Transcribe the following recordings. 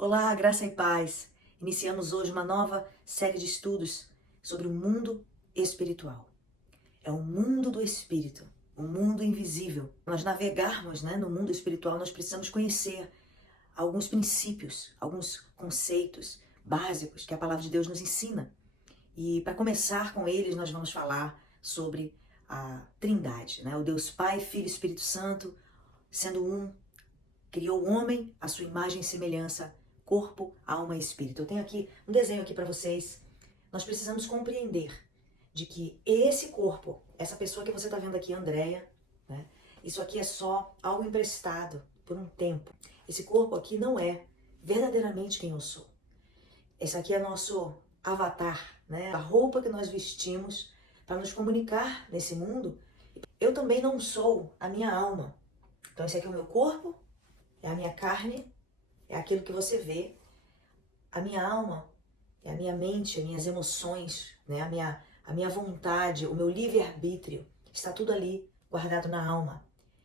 Olá, graça e paz. Iniciamos hoje uma nova série de estudos sobre o mundo espiritual. É o mundo do espírito, o mundo invisível. Nós navegarmos, no mundo espiritual, nós precisamos conhecer alguns princípios, alguns conceitos básicos que a palavra de Deus nos ensina. E para começar com eles, nós vamos falar sobre a Trindade, o Deus Pai, Filho e Espírito Santo, sendo um. Criou o homem à sua imagem e semelhança, corpo, alma e espírito. Eu tenho aqui um desenho aqui para vocês. Nós precisamos compreender de que esse corpo, essa pessoa que você está vendo aqui, Andréia, isso aqui é só algo emprestado por um tempo. Esse corpo aqui não é verdadeiramente quem eu sou. Esse aqui é nosso avatar, a roupa que nós vestimos para nos comunicar nesse mundo. Eu também não sou a minha alma. Então esse aqui é o meu corpo, é a minha carne, é aquilo que você vê. A minha alma é a minha mente, as minhas emoções, a minha vontade, o meu livre-arbítrio. Está tudo ali guardado na alma.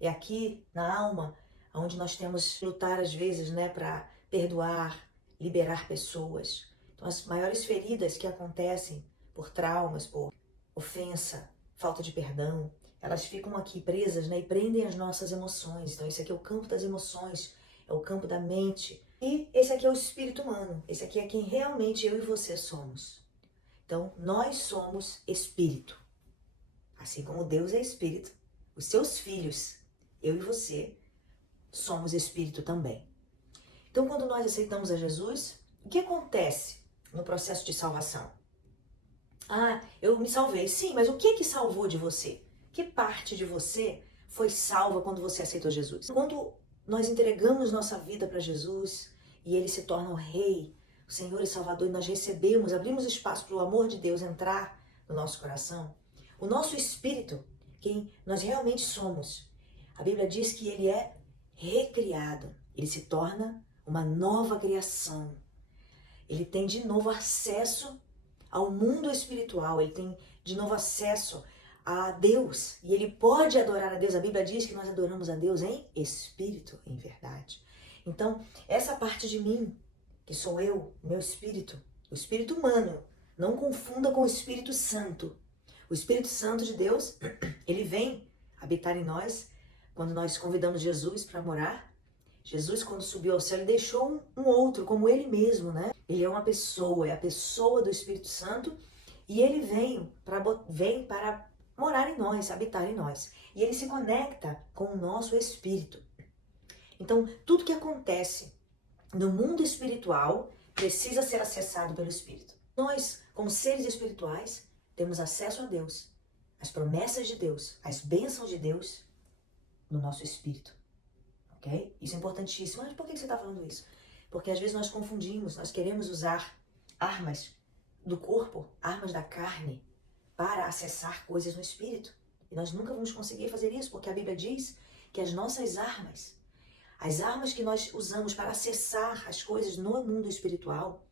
É aqui na alma onde nós temos que lutar às vezes, para perdoar, liberar pessoas. Então as maiores feridas que acontecem por traumas, por ofensa, falta de perdão, elas ficam aqui presas, e prendem as nossas emoções. Então esse aqui é o campo das emoções, é o campo da mente. E esse aqui é o espírito humano. Esse aqui é quem realmente eu e você somos. Então nós somos espírito. Assim como Deus é espírito, os seus filhos, eu e você, somos espírito também. Então quando nós aceitamos a Jesus, o que acontece no processo de salvação? Ah, eu me salvei. Sim, mas o que salvou de você? Que parte de você foi salva quando você aceitou Jesus? Quando nós entregamos nossa vida para Jesus e Ele se torna o Rei, o Senhor e Salvador, e nós recebemos, abrimos espaço para o amor de Deus entrar no nosso coração, o nosso espírito, quem nós realmente somos, a Bíblia diz que ele é recriado, ele se torna uma nova criação. Ele tem de novo acesso ao mundo espiritual, ele tem de novo acesso a Deus, e ele pode adorar a Deus. A Bíblia diz que nós adoramos a Deus em espírito, em verdade. Então, essa parte de mim, que sou eu, meu espírito, o espírito humano, não confunda com o Espírito Santo. O Espírito Santo de Deus, ele vem habitar em nós quando nós convidamos Jesus para morar. Jesus, quando subiu ao céu, ele deixou um outro, como ele mesmo, Ele é uma pessoa, é a pessoa do Espírito Santo, e ele vem para morar em nós, habitar em nós. E ele se conecta com o nosso espírito. Então, tudo que acontece no mundo espiritual precisa ser acessado pelo Espírito. Nós, como seres espirituais, temos acesso a Deus, às promessas de Deus, às bênçãos de Deus no nosso espírito. Okay? Isso é importantíssimo. Mas por que você está falando isso? Porque às vezes nós confundimos, nós queremos usar armas do corpo, armas da carne, para acessar coisas no espírito. E nós nunca vamos conseguir fazer isso, porque a Bíblia diz que as nossas armas, as armas que nós usamos para acessar as coisas no mundo espiritual,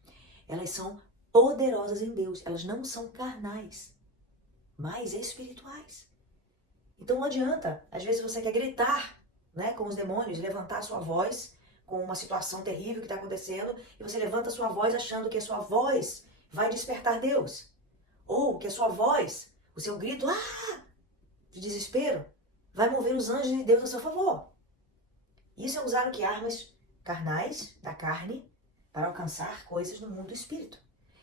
elas são poderosas em Deus. Elas não são carnais, mas espirituais. Então não adianta, às vezes você quer gritar, com os demônios, levantar a sua voz com uma situação terrível que está acontecendo, e você levanta a sua voz achando que a sua voz vai despertar Deus. Ou que a sua voz, o seu grito, de desespero, vai mover os anjos de Deus a seu favor. Isso é usar o que? Armas carnais, da carne, para alcançar coisas no mundo do espírito.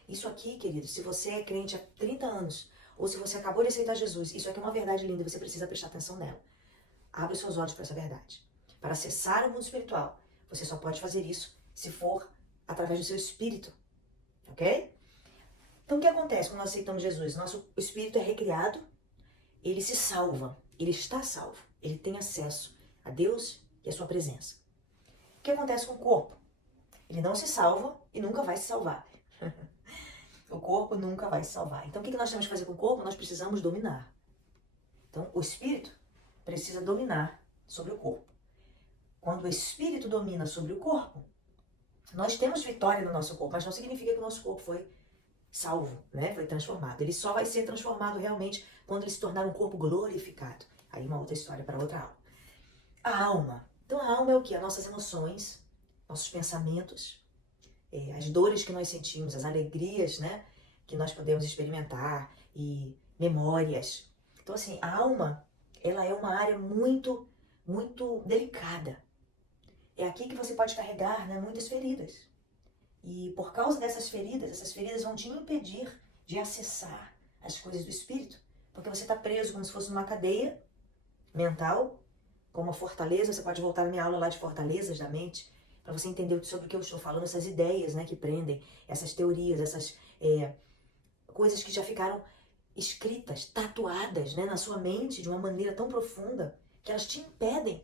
Isso aqui, querido, se você é crente há 30 anos, ou se você acabou de aceitar Jesus, isso aqui é uma verdade linda, você precisa prestar atenção nela. Abre seus olhos para essa verdade. Para acessar o mundo espiritual, você só pode fazer isso se for através do seu espírito. Ok? Então o que acontece quando nós aceitamos Jesus? Nosso espírito é recriado, ele se salva, ele está salvo, ele tem acesso a Deus e a sua presença. O que acontece com o corpo? Ele não se salva e nunca vai se salvar. O corpo nunca vai se salvar. Então o que nós temos que fazer com o corpo? Nós precisamos dominar. Então o espírito precisa dominar sobre o corpo. Quando o espírito domina sobre o corpo, nós temos vitória no nosso corpo, mas não significa que o nosso corpo foi salvo, foi transformado. Ele só vai ser transformado realmente quando ele se tornar um corpo glorificado. Aí uma outra história para outra aula. A alma. Então a alma é o quê? As nossas emoções, nossos pensamentos, as dores que nós sentimos, as alegrias, né, que nós podemos experimentar e memórias. Então, assim, a alma, ela é uma área muito, muito delicada. É aqui que você pode carregar, né, muitas feridas. E por causa dessas feridas, essas feridas vão te impedir de acessar as coisas do espírito, porque você está preso como se fosse numa cadeia mental, como uma fortaleza. Você pode voltar na minha aula lá de fortalezas da mente, para você entender sobre o que eu estou falando, essas ideias, né, que prendem, essas teorias, essas coisas que já ficaram escritas, tatuadas, né, na sua mente de uma maneira tão profunda que elas te impedem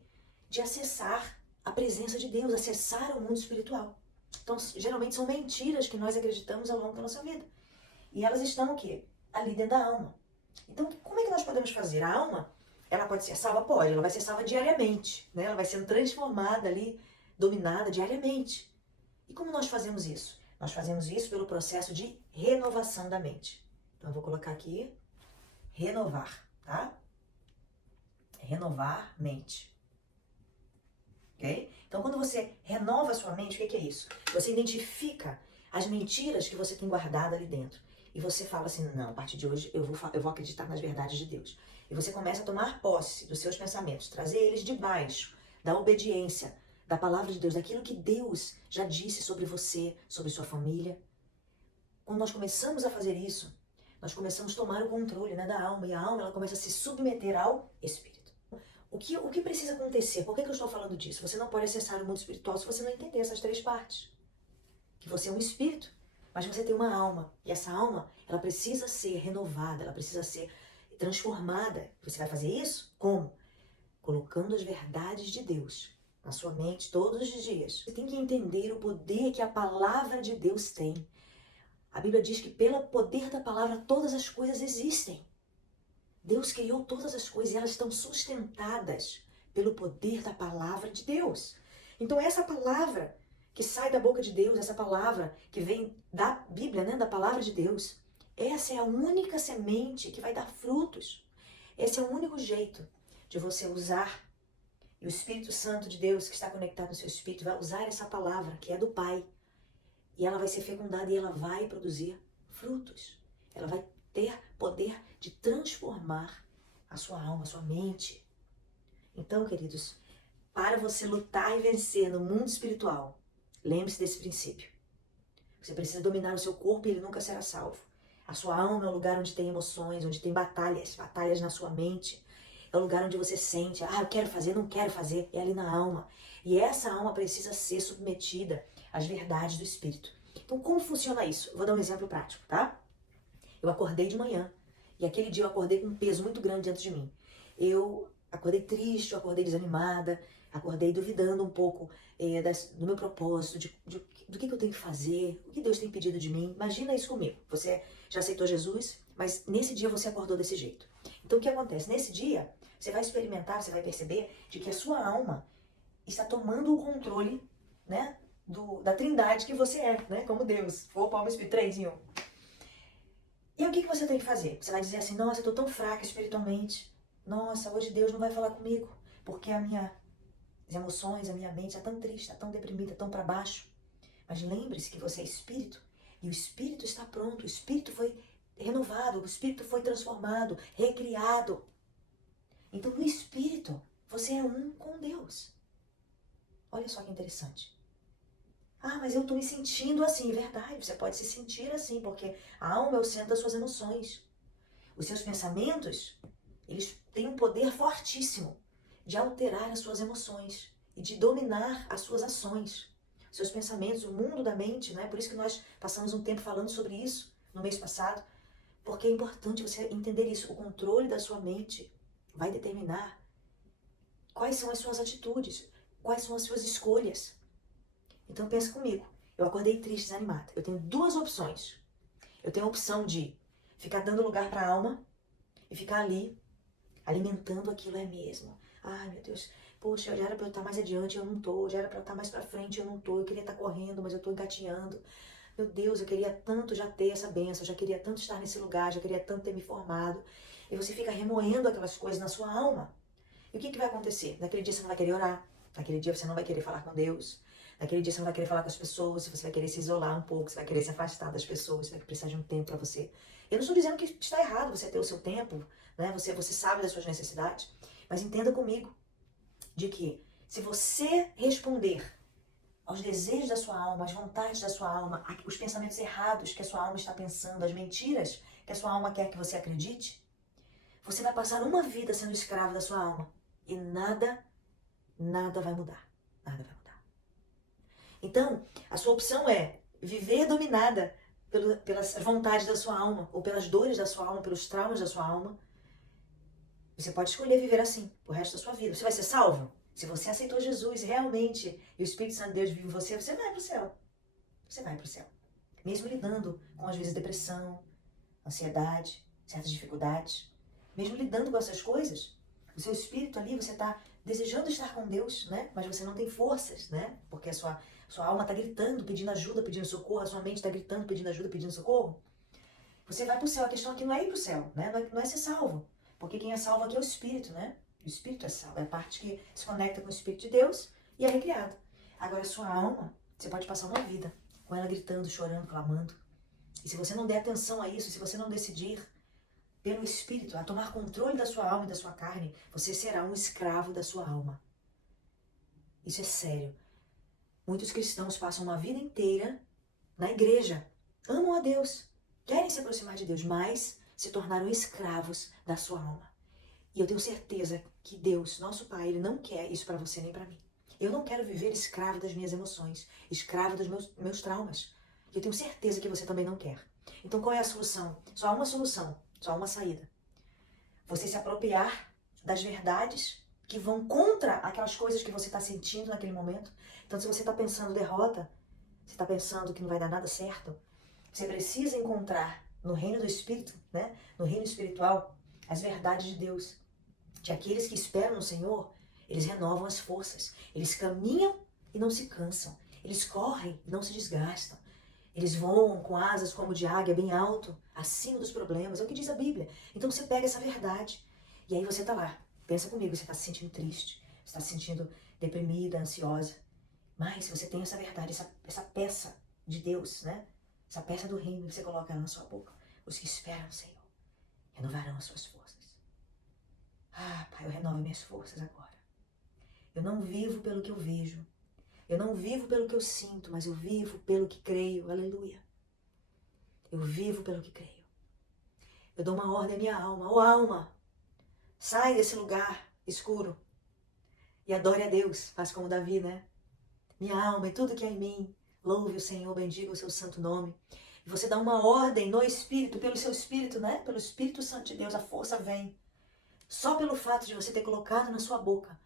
de acessar a presença de Deus, acessar o mundo espiritual. Então, geralmente são mentiras que nós acreditamos ao longo da nossa vida. E elas estão o quê? Ali dentro da alma. Então, como é que nós podemos fazer? A alma, ela pode ser salva? Pode, ela vai ser salva diariamente, né? Ela vai sendo transformada ali, dominada diariamente. E como nós fazemos isso? Nós fazemos isso pelo processo de renovação da mente. Então, eu vou colocar aqui, renovar, tá? Renovar mente. Ok? Então, quando você renova a sua mente, o que é isso? Você identifica as mentiras que você tem guardado ali dentro. E você fala assim, não, a partir de hoje eu vou acreditar nas verdades de Deus. E você começa a tomar posse dos seus pensamentos, trazer eles debaixo da obediência, da palavra de Deus, daquilo que Deus já disse sobre você, sobre sua família. Quando nós começamos a fazer isso, nós começamos a tomar o controle, né, da alma. E a alma, ela começa a se submeter ao Espírito. O que precisa acontecer? Por que eu estou falando disso? Você não pode acessar o mundo espiritual se você não entender essas três partes. Que você é um espírito, mas você tem uma alma. E essa alma, ela precisa ser renovada, ela precisa ser transformada. Você vai fazer isso? Como? Colocando as verdades de Deus na sua mente todos os dias. Você tem que entender o poder que a palavra de Deus tem. A Bíblia diz que pelo poder da palavra todas as coisas existem. Deus criou todas as coisas e elas estão sustentadas pelo poder da palavra de Deus. Então essa palavra que sai da boca de Deus, essa palavra que vem da Bíblia, né, da palavra de Deus, essa é a única semente que vai dar frutos. Esse é o único jeito de você usar. E o Espírito Santo de Deus que está conectado no seu espírito vai usar essa palavra que é do Pai. E ela vai ser fecundada e ela vai produzir frutos. Ela vai ter poder de transformar a sua alma, a sua mente. Então, queridos, para você lutar e vencer no mundo espiritual, lembre-se desse princípio. Você precisa dominar o seu corpo e ele nunca será salvo. A sua alma é o lugar onde tem emoções, onde tem batalhas na sua mente. É o lugar onde você sente, eu quero fazer, não quero fazer, é ali na alma. E essa alma precisa ser submetida às verdades do Espírito. Então, como funciona isso? Eu vou dar um exemplo prático, tá? Eu acordei de manhã e aquele dia eu acordei com um peso muito grande dentro de mim. Eu acordei triste, eu acordei desanimada, acordei duvidando um pouco do meu propósito, do que eu tenho que fazer, o que Deus tem pedido de mim. Imagina isso comigo. Você já aceitou Jesus, mas nesse dia você acordou desse jeito. Então o que acontece? Nesse dia você vai experimentar, você vai perceber de que a sua alma está tomando o controle, né, da trindade que você é, né, como Deus. Opa, Alma, Espírito, 3 em 1. E o que você tem que fazer? Você vai dizer assim, nossa, eu estou tão fraca espiritualmente. Nossa, hoje Deus não vai falar comigo, porque as emoções, a minha mente está tão triste, está tão deprimida, tão para baixo. Mas lembre-se que você é espírito, e o espírito está pronto, o espírito foi renovado, o espírito foi transformado, recriado. Então, no espírito, você é um com Deus. Olha só que interessante. Mas eu estou me sentindo assim. Verdade, você pode se sentir assim, porque a alma é o centro das suas emoções. Os seus pensamentos, eles têm um poder fortíssimo de alterar as suas emoções e de dominar as suas ações. Seus pensamentos, o mundo da mente, né? Por isso que nós passamos um tempo falando sobre isso no mês passado, porque é importante você entender isso. O controle da sua mente vai determinar quais são as suas atitudes, quais são as suas escolhas. Então pensa comigo, eu acordei triste, desanimada. Eu tenho duas opções. Eu tenho a opção de ficar dando lugar para a alma e ficar ali, alimentando aquilo, é mesmo. Ai, meu Deus, poxa, já era para eu estar mais adiante, eu não tô. Já era para eu estar mais para frente, eu não tô. Eu queria estar correndo, mas eu tô engatinhando. Meu Deus, eu queria tanto já ter essa bênção, já queria tanto estar nesse lugar, já queria tanto ter me formado. E você fica remoendo aquelas coisas na sua alma. E o que vai acontecer? Naquele dia você não vai querer orar, naquele dia você não vai querer falar com Deus, Naquele dia você não vai querer falar com as pessoas, você vai querer se isolar um pouco, você vai querer se afastar das pessoas, você vai precisar de um tempo para você. Eu não estou dizendo que está errado você ter o seu tempo, né? Você sabe das suas necessidades, mas entenda comigo de que se você responder aos desejos da sua alma, às vontades da sua alma, os pensamentos errados que a sua alma está pensando, as mentiras que a sua alma quer que você acredite, você vai passar uma vida sendo escravo da sua alma e nada vai mudar. Nada vai mudar. Então, a sua opção é viver dominada pelas vontades da sua alma, ou pelas dores da sua alma, pelos traumas da sua alma. Você pode escolher viver assim o resto da sua vida. Você vai ser salvo? Se você aceitou Jesus realmente e o Espírito Santo de Deus vive em você, você vai para o céu. Você vai para o céu. Mesmo lidando com, às vezes, depressão, ansiedade, certas dificuldades. Mesmo lidando com essas coisas, o seu espírito ali, você está desejando estar com Deus, né? Mas você não tem forças, né? Porque a sua alma está gritando, pedindo ajuda, pedindo socorro. A sua mente está gritando, pedindo ajuda, pedindo socorro. Você vai para o céu. A questão aqui não é ir para o céu, né? Não é ser salvo. Porque quem é salvo aqui é o Espírito, né? O Espírito é salvo. É a parte que se conecta com o Espírito de Deus e é recriado. Agora, a sua alma, você pode passar uma vida com ela gritando, chorando, clamando. E se você não der atenção a isso, se você não decidir pelo Espírito a tomar controle da sua alma e da sua carne, você será um escravo da sua alma. Isso é sério. Muitos cristãos passam uma vida inteira na igreja, amam a Deus, querem se aproximar de Deus, mas se tornaram escravos da sua alma. E eu tenho certeza que Deus, nosso Pai, Ele não quer isso para você nem para mim. Eu não quero viver escravo das minhas emoções, escravo dos meus traumas. Eu tenho certeza que você também não quer. Então qual é a solução? Só há uma solução, só há uma saída. Você se apropriar das verdades que vão contra aquelas coisas que você está sentindo naquele momento. Então se você está pensando derrota, você está pensando que não vai dar nada certo, você precisa encontrar no reino do Espírito, né? No reino espiritual, as verdades de Deus. De aqueles que esperam no Senhor, eles renovam as forças. Eles caminham e não se cansam. Eles correm e não se desgastam. Eles voam com asas como de águia, bem alto, acima dos problemas. É o que diz a Bíblia. Então você pega essa verdade. E aí você está lá. Pensa comigo, você está se sentindo triste. Você está se sentindo deprimida, ansiosa. Mas você tem essa verdade, essa peça de Deus, né? Essa peça do reino, você coloca ela na sua boca. Os que esperam no Senhor renovarão as suas forças. Ah, Pai, eu renovo minhas forças agora. Eu não vivo pelo que eu vejo. Eu não vivo pelo que eu sinto, mas eu vivo pelo que creio. Aleluia. Eu vivo pelo que creio. Eu dou uma ordem à minha alma. Ô alma, sai desse lugar escuro e adore a Deus. Faz como Davi, né? Minha alma e tudo que há em mim, louve o Senhor, bendiga o seu santo nome. E você dá uma ordem no Espírito, pelo seu Espírito, né? Pelo Espírito Santo de Deus, a força vem. Só pelo fato de você ter colocado na sua boca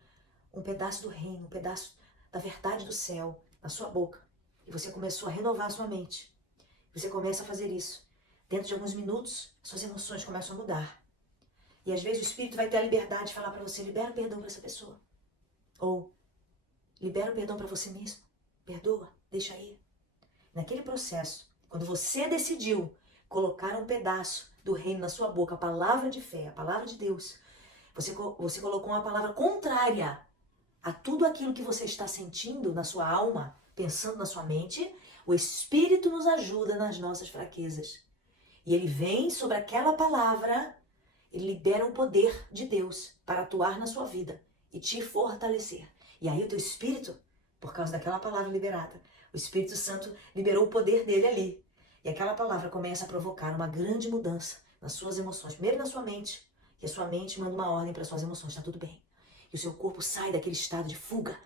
um pedaço do reino, um pedaço da verdade do céu na sua boca. E você começou a renovar a sua mente. Você começa a fazer isso. Dentro de alguns minutos, suas emoções começam a mudar. E às vezes o Espírito vai ter a liberdade de falar para você, libera o perdão para essa pessoa. Ou, libera o perdão para você mesmo. Perdoa, deixa ir. Naquele processo, quando você decidiu colocar um pedaço do reino na sua boca, a palavra de fé, a palavra de Deus, você colocou uma palavra contrária a tudo aquilo que você está sentindo na sua alma, pensando na sua mente. O Espírito nos ajuda nas nossas fraquezas. E ele vem sobre aquela palavra, ele libera o poder de Deus para atuar na sua vida e te fortalecer. E aí o teu Espírito, por causa daquela palavra liberada, o Espírito Santo liberou o poder dele ali. E aquela palavra começa a provocar uma grande mudança nas suas emoções. Primeiro na sua mente, e a sua mente manda uma ordem para as suas emoções, está tudo bem. E o seu corpo sai daquele estado de fuga,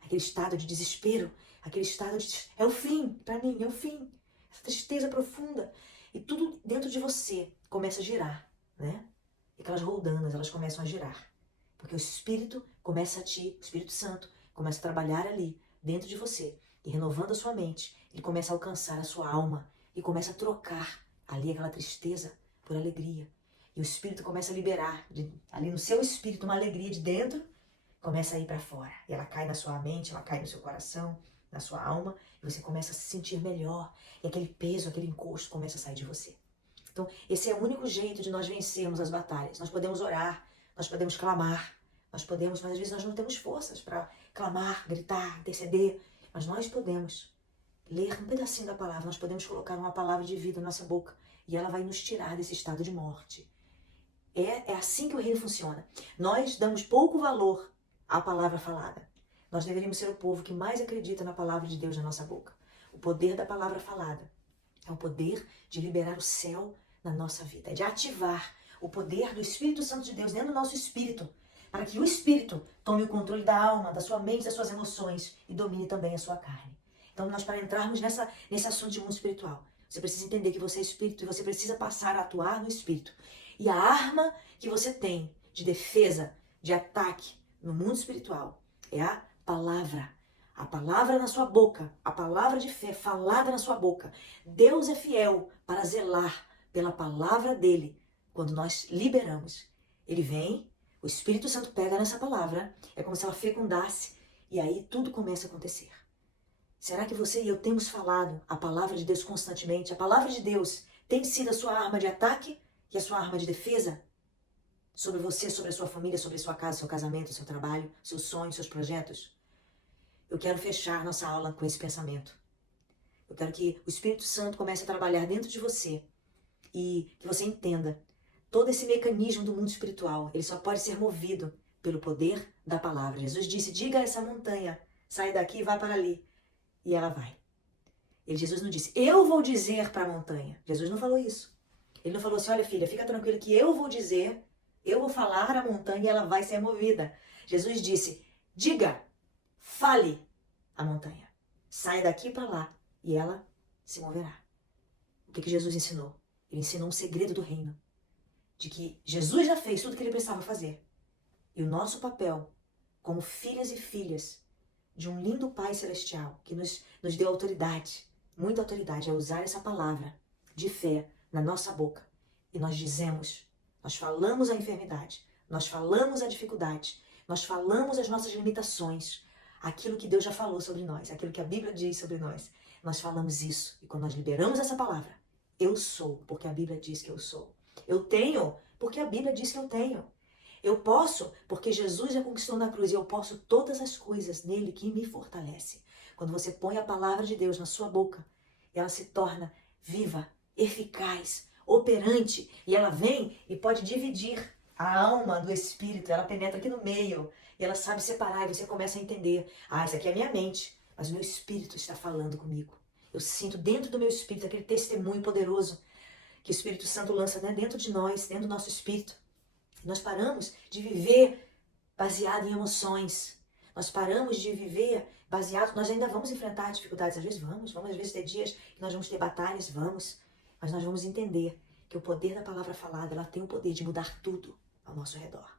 aquele estado de desespero, aquele estado de... é o fim, para mim, é o fim. Essa tristeza profunda. E tudo dentro de você começa a girar, né? E aquelas roldanas, elas começam a girar. Porque o Espírito começa o Espírito Santo começa a trabalhar ali, dentro de você. E renovando a sua mente, ele começa a alcançar a sua alma e começa a trocar ali aquela tristeza por alegria. E o Espírito começa a liberar, ali no seu espírito, uma alegria de dentro, começa a ir para fora. E ela cai na sua mente, ela cai no seu coração, na sua alma, e você começa a se sentir melhor. E aquele peso, aquele encosto começa a sair de você. Então, esse é o único jeito de nós vencermos as batalhas. Nós podemos orar, nós podemos clamar, nós podemos, mas às vezes nós não temos forças para clamar, gritar, interceder. Mas nós podemos ler um pedacinho da palavra, nós podemos colocar uma palavra de vida na nossa boca e ela vai nos tirar desse estado de morte. É assim que o reino funciona. Nós damos pouco valor à palavra falada. Nós deveríamos ser o povo que mais acredita na palavra de Deus na nossa boca. O poder da palavra falada é o poder de liberar o céu na nossa vida, é de ativar o poder do Espírito Santo de Deus dentro do nosso espírito, para que o Espírito tome o controle da alma, da sua mente, das suas emoções e domine também a sua carne. Então, nós, para entrarmos nesse assunto de mundo espiritual, você precisa entender que você é espírito e você precisa passar a atuar no espírito. E a arma que você tem de defesa, de ataque no mundo espiritual é a palavra. A palavra na sua boca, a palavra de fé falada na sua boca. Deus é fiel para zelar pela palavra dele. Quando nós liberamos, ele vem, o Espírito Santo pega nessa palavra, é como se ela fecundasse e aí tudo começa a acontecer. Será que você e eu temos falado a palavra de Deus constantemente? A palavra de Deus tem sido a sua arma de ataque e a sua arma de defesa? Sobre você, sobre a sua família, sobre a sua casa, seu casamento, seu trabalho, seus sonhos, seus projetos? Eu quero fechar nossa aula com esse pensamento. Eu quero que o Espírito Santo comece a trabalhar dentro de você e que você entenda todo esse mecanismo do mundo espiritual. Ele só pode ser movido pelo poder da palavra. Jesus disse, diga a essa montanha, sai daqui e vá para ali. E ela vai. Jesus não disse, eu vou dizer para a montanha. Jesus não falou isso. Ele não falou assim, olha filha, fica tranquila que eu vou dizer, eu vou falar à montanha e ela vai ser movida. Jesus disse, diga, fale à montanha. Sai daqui para lá e ela se moverá. O que Jesus ensinou? Ele ensinou um segredo do reino. De que Jesus já fez tudo o que ele precisava fazer. E o nosso papel, como filhas e filhas de um lindo Pai Celestial, que nos deu autoridade, muita autoridade, é usar essa palavra de fé na nossa boca. E nós dizemos, nós falamos a enfermidade, nós falamos a dificuldade, nós falamos as nossas limitações, aquilo que Deus já falou sobre nós, aquilo que a Bíblia diz sobre nós. Nós falamos isso. E quando nós liberamos essa palavra, eu sou, porque a Bíblia diz que eu sou. Eu tenho, porque a Bíblia diz que eu tenho. Eu posso, porque Jesus já conquistou na cruz. E eu posso todas as coisas nele que me fortalece. Quando você põe a palavra de Deus na sua boca, ela se torna viva, eficaz, operante. E ela vem e pode dividir a alma do espírito. Ela penetra aqui no meio. E ela sabe separar. E você começa a entender. Ah, isso aqui é a minha mente. Mas o meu espírito está falando comigo. Eu sinto dentro do meu espírito aquele testemunho poderoso que o Espírito Santo lança, né, dentro de nós, dentro do nosso espírito. Nós paramos de viver baseado em emoções. Nós paramos de viver baseado... Nós ainda vamos enfrentar dificuldades. Às vezes vamos às vezes ter dias que nós vamos ter batalhas, vamos. Mas nós vamos entender que o poder da palavra falada, ela tem o poder de mudar tudo ao nosso redor.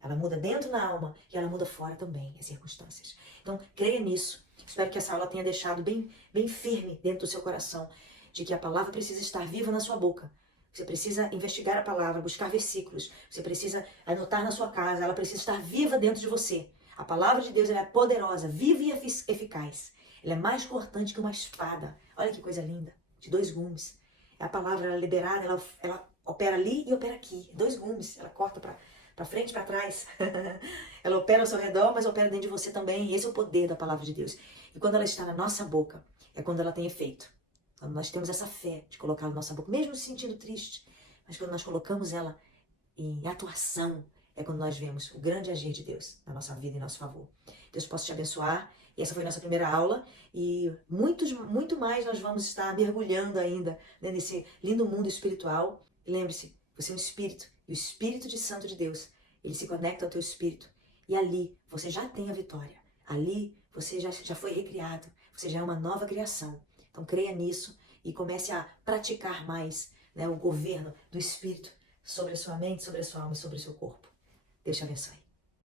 Ela muda dentro na alma e ela muda fora também, as circunstâncias. Então, creia nisso. Espero que essa aula tenha deixado bem firme dentro do seu coração de que a palavra precisa estar viva na sua boca. Você precisa investigar a palavra, buscar versículos. Você precisa anotar na sua casa. Ela precisa estar viva dentro de você. A palavra de Deus, ela é poderosa, viva e eficaz. Ela é mais cortante que uma espada. Olha que coisa linda. De 2 gumes. A palavra ela é liberada, ela opera ali e opera aqui. 2 gumes. Ela corta para frente e para trás. Ela opera ao seu redor, mas opera dentro de você também. E esse é o poder da palavra de Deus. E quando ela está na nossa boca, é quando ela tem efeito. Quando nós temos essa fé de colocá-la na nossa boca, mesmo se sentindo triste, mas quando nós colocamos ela em atuação, é quando nós vemos o grande agir de Deus na nossa vida e em nosso favor. Deus possa te abençoar. E essa foi a nossa primeira aula. E muito mais nós vamos estar mergulhando ainda, né, nesse lindo mundo espiritual. E lembre-se, você é um espírito. E o Espírito Santo de Deus, ele se conecta ao teu espírito. E ali você já tem a vitória. Ali você já foi recriado. Você já é uma nova criação. Então creia nisso e comece a praticar mais, né, o governo do Espírito sobre a sua mente, sobre a sua alma e sobre o seu corpo. Deus te abençoe.